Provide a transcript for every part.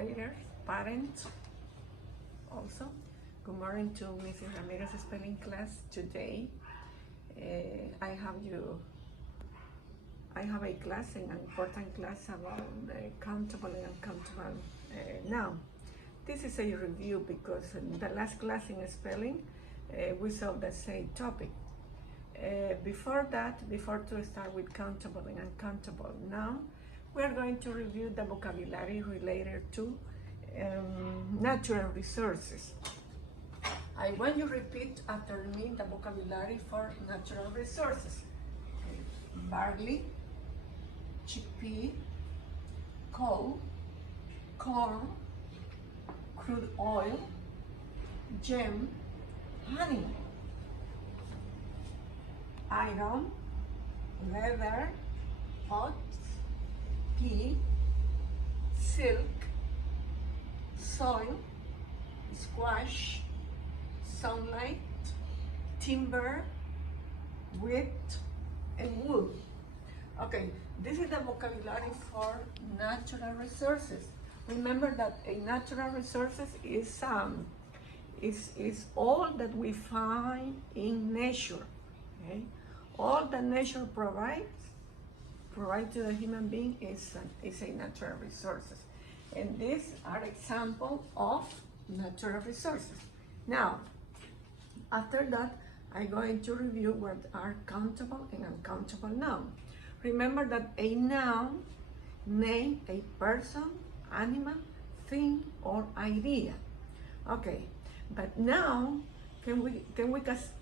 graders, parents also. Good morning to Mrs. Ramirez spelling class. Today I have a class, an important class about the countable and uncountable noun. This is a review because in the last class in spelling we saw the same topic. Before to start with countable and uncountable noun, we are going to review the vocabulary related to natural resources. I want you to repeat after me the vocabulary for natural resources. Barley, chickpea, coal, corn, crude oil, gem, honey, iron, leather, oats, pea, silk, soil, squash, sunlight, timber, wheat, and wood. Okay, this is the vocabulary for natural resources. Remember that a natural resources is all that we find in nature. Okay, all that nature provides to the human being is a natural resources, and these are examples of natural resources. Now, after that, I'm going to review what are countable and uncountable nouns. Remember that a noun name a person, animal, thing, or idea. Okay, but now can we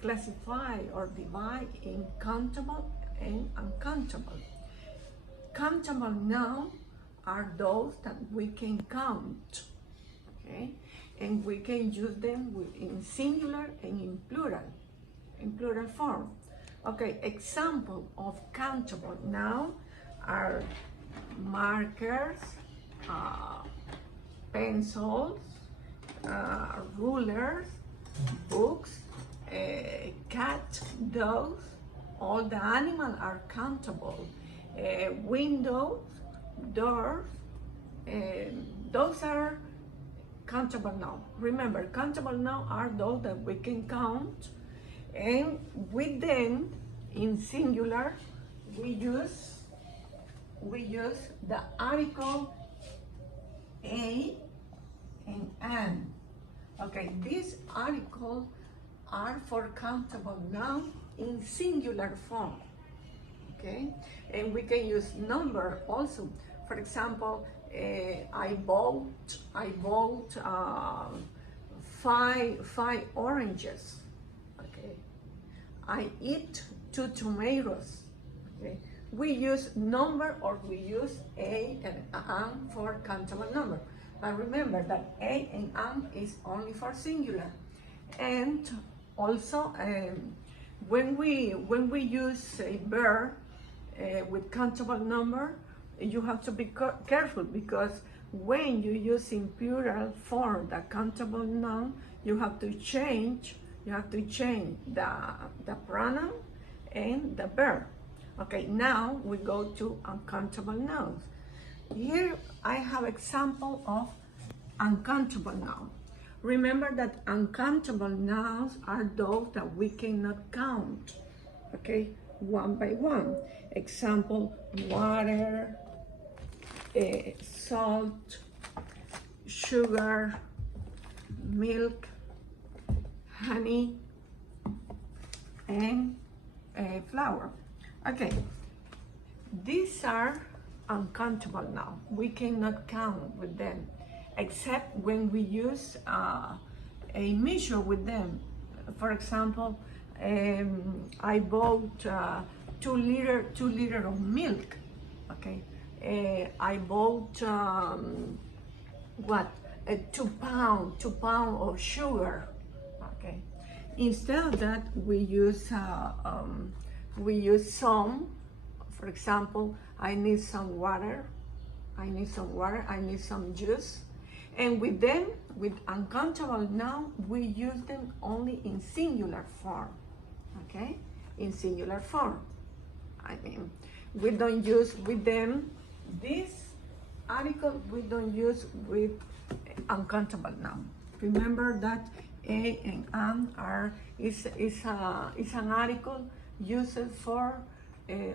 classify or divide in countable and uncountable? Countable nouns are those that we can count, okay, and we can use them in singular and in plural form. Okay, example of countable nouns are markers, pencils, rulers, books, cat, dogs. All the animals are countable. Windows, doors, those are countable nouns. Remember, countable nouns are those that we can count, and with them in singular we use the article a and an. Okay, these articles are for countable nouns in singular form. Okay, and we can use number also. For example, I bought five oranges. Okay, I eat 2 tomatoes. Okay, we use number or we use a and an for countable number. But remember that a and an is only for singular. And also when we use a verb with countable number, you have to be careful, because when you use in plural form the countable noun, you have to change the pronoun and the verb. Okay, now we go to uncountable nouns. Here I have example of uncountable nouns. Remember that uncountable nouns are those that we cannot count, okay, one by one. Example, water, salt, sugar, milk, honey, and flour. Okay, these are uncountable nouns. We cannot count with them, except when we use a measure with them. For example, I bought 2 liter of milk. Okay, I bought 2 pound of sugar. Okay, instead of that, we use some. For example, I need some water, I need some juice. And with them, with uncountable nouns, we use them only in singular form, okay? In singular form. I mean, we don't use with them this article we don't use with uncountable noun. Remember that a and an are is an article used for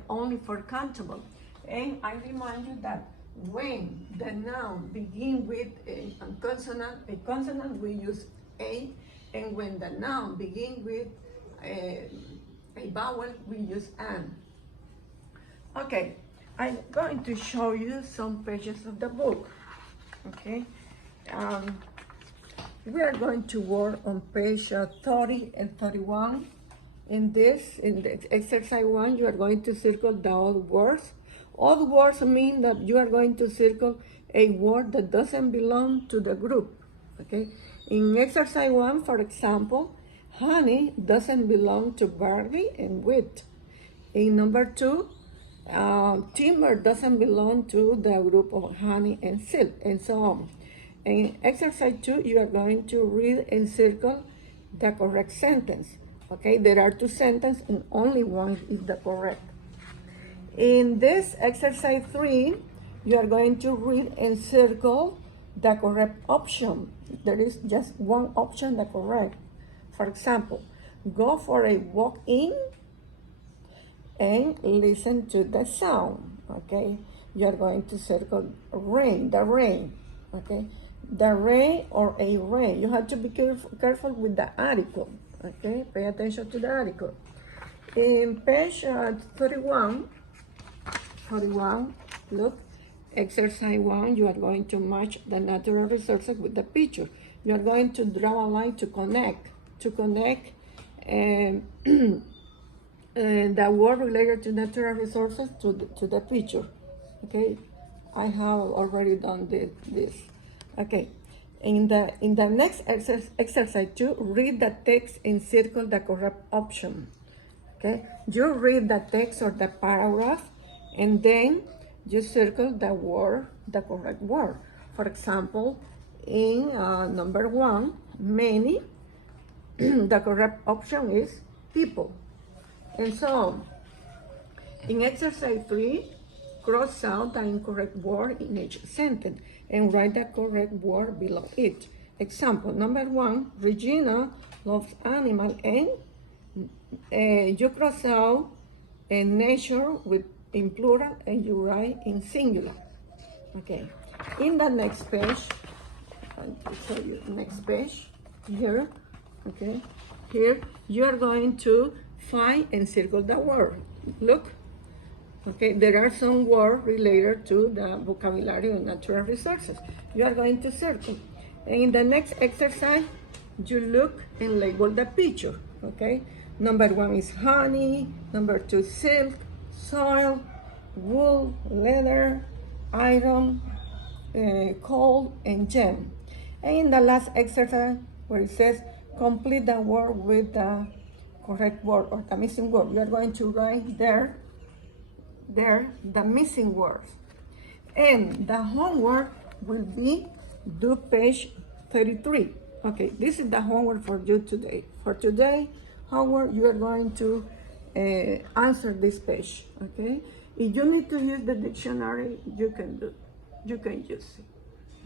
only for countable. And I remind you that when the noun begin with a consonant we use a, and when the noun begin with a vowel we use an. Okay, I'm going to show you some pages of the book. Okay, we are going to work on page 30 and 31. In the exercise 1, you are going to circle the odd words. Odd words mean that you are going to circle a word that doesn't belong to the group. Okay, in exercise 1, for example, honey doesn't belong to barley and wheat. In number 2, timber doesn't belong to the group of honey and silk, and so on. In exercise 2, you are going to read and circle the correct sentence. Okay, there are 2 sentences and only one is the correct. In this exercise 3, you are going to read and circle the correct option. There is just one option, the correct. For example, go for a walk in and listen to the sound. Okay, you are going to circle rain, the rain. Okay, the rain or a rain. You have to be careful with the article. Okay, pay attention to the article. In page 31, look, exercise 1, you are going to match the natural resources with the picture. You are going to draw a line to connect the word related to natural resources to the picture. Okay, I have already done this. Okay, in the next exercise 2, read the text and circle the correct option. Okay, you read the text or the paragraph, and then you circle the correct word. For example, in number 1, many, the correct option is people, and so on. In exercise 3, cross out the incorrect word in each sentence and write the correct word below it. Example, number 1, Regina loves animals, and you cross out nature in plural and you write in singular. Okay, in the next page, I'll show you next page here. Okay, here you are going to find and circle the word. Look, okay, there are some words related to the vocabulary of natural resources. You are going to circle. And in the next exercise, you look and label the picture. Okay, number 1 is honey, number 2 silk, soil, wool, leather, iron, coal, and gem. And in the last exercise, where it says complete the word with the correct word or the missing word, you are going to write there the missing words. And the homework will be do page 33. Okay, this is the homework for you today. For today, homework, you are going to answer this page. Okay, if you need to use the dictionary, you can use it.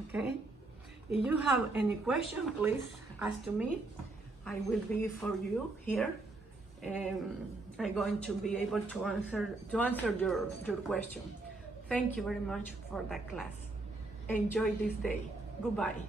Okay, if you have any question, please ask to me. I will be for you here. I'm going to be able to answer your question. Thank you very much for that class. Enjoy this day. Goodbye.